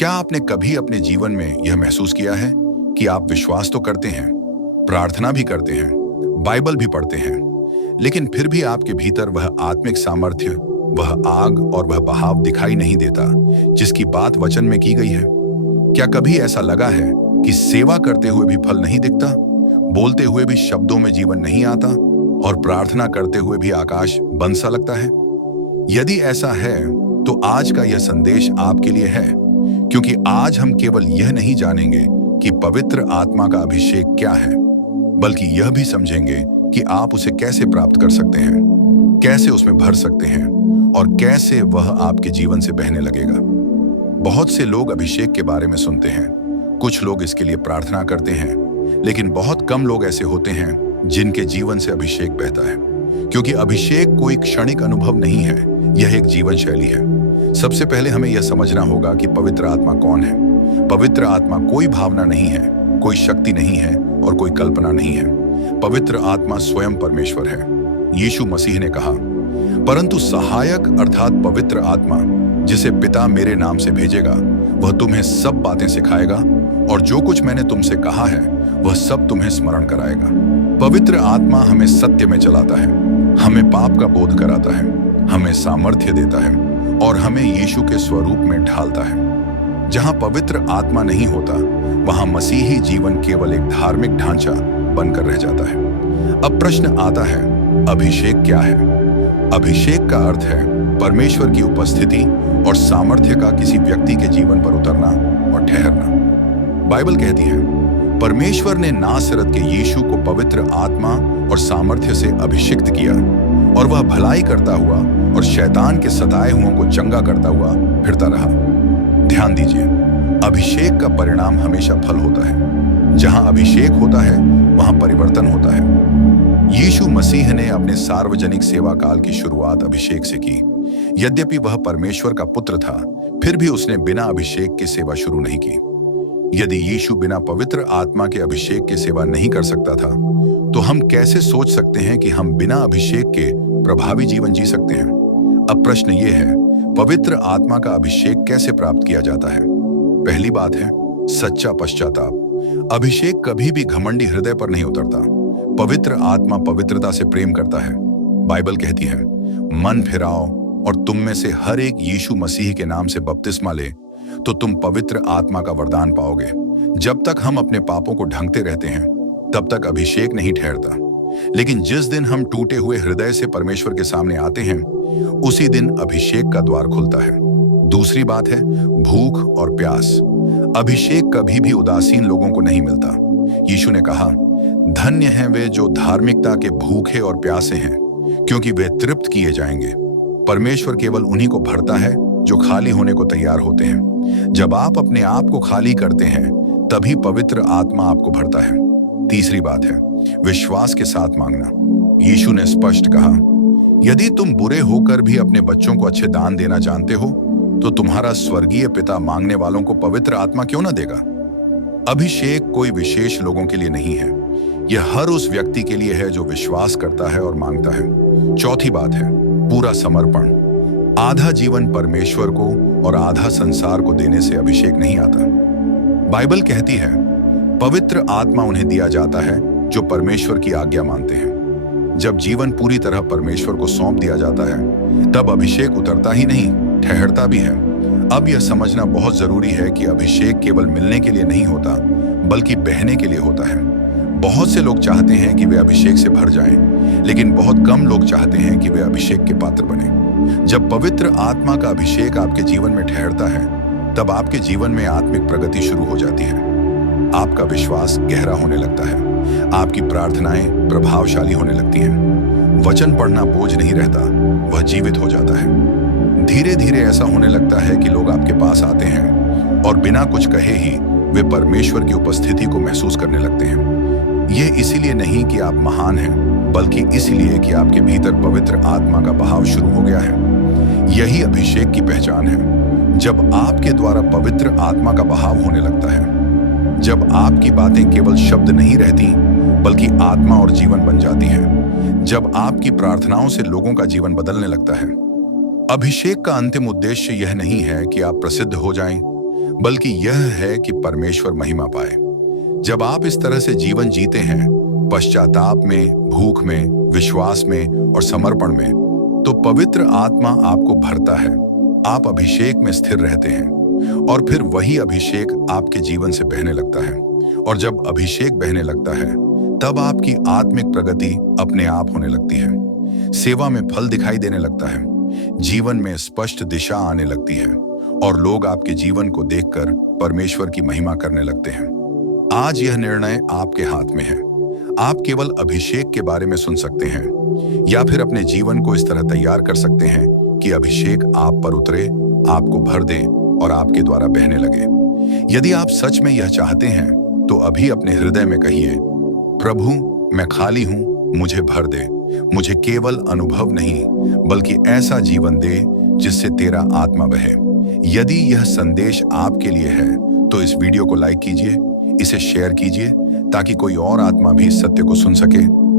क्या आपने कभी अपने जीवन में यह महसूस किया है कि आप विश्वास तो करते हैं, प्रार्थना भी करते हैं, बाइबल भी पढ़ते हैं, लेकिन फिर भी आपके भीतर वह आत्मिक सामर्थ्य, वह आग और वह बहाव दिखाई नहीं देता जिसकी बात वचन में की गई है? क्या कभी ऐसा लगा है कि सेवा करते हुए भी फल नहीं दिखता, बोलते हुए भी शब्दों में जीवन नहीं आता और प्रार्थना करते हुए भी आकाश बंद सा लगता है? यदि ऐसा है तो आज का यह संदेश आपके लिए है, क्योंकि आज हम केवल यह नहीं जानेंगे कि पवित्र आत्मा का अभिषेक क्या है, बल्कि यह भी समझेंगे कि आप उसे कैसे प्राप्त कर सकते हैं, कैसे उसमें भर सकते हैं और कैसे वह आपके जीवन से बहने लगेगा। बहुत से लोग अभिषेक के बारे में सुनते हैं, कुछ लोग इसके लिए प्रार्थना करते हैं, लेकिन बहुत कम लोग ऐसे होते हैं जिनके जीवन से अभिषेक बहता है, क्योंकि अभिषेक कोई क्षणिक अनुभव नहीं है, यह एक जीवन शैली है। सबसे पहले हमें यह समझना होगा कि पवित्र आत्मा कौन है। पवित्र आत्मा कोई भावना नहीं है, कोई शक्ति नहीं है और कोई कल्पना नहीं है। पवित्र आत्मा स्वयं परमेश्वर है। यीशु मसीह ने कहा, परंतु सहायक अर्थात पवित्र आत्मा जिसे पिता मेरे नाम से भेजेगा, वह तुम्हें सब बातें सिखाएगा और जो कुछ मैंने तुमसे कहा है वह सब तुम्हें स्मरण कराएगा। पवित्र आत्मा हमें सत्य में चलाता है, हमें पाप का बोध कराता है, हमें सामर्थ्य देता है और हमें यीशु के स्वरूप में ढालता है। जहां पवित्र आत्मा नहीं होता, वहां मसीही जीवन केवल एक धार्मिक ढांचा बनकर रह जाता है। अब प्रश्न आता है, अभिषेक क्या है? अभिषेक का अर्थ है परमेश्वर की उपस्थिति और सामर्थ्य का किसी व्यक्ति के जीवन पर उतरना और ठहरना। बाइबल कहती है, परमेश्वर ने नासरत के यीशु को पवित्र आत्मा और सामर्थ्य से अभिषिक्त किया और वह भलाई करता हुआ और शैतान के सताए हुओं को चंगा करता हुआ फिरता रहा। ध्यान दीजिए, अभिषेक का परिणाम हमेशा फल होता है। जहां अभिषेक होता है वहां परिवर्तन होता है। यीशु मसीह ने अपने सार्वजनिक सेवा काल की शुरुआत अभिषेक से की। यद्यपि वह परमेश्वर का पुत्र था, फिर भी उसने बिना अभिषेक के सेवा शुरू नहीं की। यदि यीशु बिना पवित्र आत्मा के अभिषेक के सेवा नहीं कर सकता था, तो हम कैसे सोच सकते हैं कि हम बिना अभिषेक के प्रभावी जीवन जी सकते हैं? अब प्रश्न यह है, पवित्र आत्मा का अभिषेक कैसे प्राप्त किया जाता है? पहली बात है सच्चा पश्चाताप। अभिषेक कभी भी घमंडी हृदय पर नहीं उतरता। पवित्र आत्मा पवित्रता से प्रेम करता है। बाइबल कहती है, मन फिराओ और तुम में से हर एक यीशु मसीह के नाम से बपतिस्मा ले, तो तुम पवित्र आत्मा का वरदान पाओगे। जब तक हम अपने पापों को ढंकते रहते हैं, तब तक अभिषेक नहीं ठहरता। लेकिन जिस दिन हम टूटे हुए हृदय से परमेश्वर के सामने आते हैं, उसी दिन अभिषेक का द्वार खुलता है। दूसरी बात है भूख और प्यास। अभिषेक कभी भी उदासीन लोगों को नहीं मिलता। यीशु ने कहा, धन्य हैं वे जो धार्मिकता के भूखे और प्यासे हैं, क्योंकि वे तृप्त किए जाएंगे। परमेश्वर केवल उन्हीं को भरता है जो खाली होने को तैयार होते हैं। जब आप अपने आप को खाली करते हैं, तभी पवित्र आत्मा आपको भरता है। तीसरी बात है विश्वास के साथ मांगना। यीशु ने स्पष्ट कहा, यदि तुम बुरे होकर भी अपने बच्चों को अच्छे दान देना जानते हो, तो तुम्हारा स्वर्गीय पिता मांगने वालों को पवित्र आत्मा क्यों ना देगा? अभिषेक कोई विशेष लोगों के लिए नहीं है, यह हर उस व्यक्ति के लिए है जो विश्वास करता है और मांगता है। चौथी बात है पूरा समर्पण। आधा जीवन परमेश्वर को और आधा संसार को देने से अभिषेक नहीं आता। बाइबल कहती है, पवित्र आत्मा उन्हें दिया जाता है जो परमेश्वर की आज्ञा मानते हैं। जब जीवन पूरी तरह परमेश्वर को सौंप दिया जाता है, तब अभिषेक उतरता ही नहीं, ठहरता भी है। अब यह समझना बहुत जरूरी है कि अभिषेक केवल मिलने के लिए नहीं होता, बल्कि बहने के लिए होता है। बहुत से लोग चाहते हैं कि वे अभिषेक से भर जाएं, लेकिन बहुत कम लोग चाहते हैं कि वे अभिषेक के पात्र बने। जब पवित्र आत्मा का अभिषेक आपके जीवन में ठहरता है, तब आपके जीवन में आत्मिक प्रगति शुरू हो जाती है। आपका विश्वास गहरा होने लगता है, आपकी प्रार्थनाएं प्रभावशाली होने लगती हैं। वचन पढ़ना बोझ नहीं रहता, वह जीवित हो जाता है। धीरे धीरे ऐसा होने लगता है कि लोग आपके पास आते हैं और बिना कुछ कहे ही वे परमेश्वर की उपस्थिति को महसूस करने लगते हैं। यह इसीलिए नहीं कि आप महान हैं, बल्कि इसलिए कि आपके भीतर पवित्र आत्मा का बहाव शुरू हो गया है। यही अभिषेक की पहचान है। जब आपके द्वारा पवित्र आत्मा का बहाव होने लगता है, जब आपकी बातें केवल शब्द नहीं रहती, बल्कि आत्मा और जीवन बन जाती हैं, जब आपकी प्रार्थनाओं से लोगों का जीवन बदलने लगता है। अभिषेक का अंतिम उद्देश्य यह नहीं है कि आप प्रसिद्ध हो जाएं, बल्कि यह है कि परमेश्वर महिमा पाए। जब आप इस तरह से जीवन जीते हैं, पश्चाताप में, भूख में, विश्वास में और समर्पण में, तो पवित्र आत्मा आपको भरता है। आप अभिषेक में स्थिर रहते हैं और फिर वही अभिषेक आपके जीवन से बहने लगता है। और जब अभिषेक बहने लगता है, तब आपकी आत्मिक प्रगति अपने आप होने लगती है। सेवा में फल दिखाई देने लगता है, जीवन में स्पष्ट दिशा आने लगती है और लोग आपके जीवन को देखकर परमेश्वर की महिमा करने लगते हैं। आज यह निर्णय आपके हाथ में है। आप केवल अभिषेक के बारे में सुन सकते हैं या फिर अपने जीवन को इस तरह तैयार कर सकते हैं कि अभिषेक आप पर उतरे, आपको भर दे और आपके द्वारा बहने लगे। यदि आप सच में यह चाहते हैं, तो अभी अपने हृदय में कहिए, प्रभु, मैं खाली हूं, मुझे भर दे। मुझे केवल अनुभव नहीं, बल्कि ऐसा जीवन दे जिससे तेरा आत्मा बहे। यदि यह संदेश आपके लिए है, तो इस वीडियो को लाइक कीजिए, इसे शेयर कीजिए, ताकि कोई और आत्मा भी इस सत्य को सुन सके।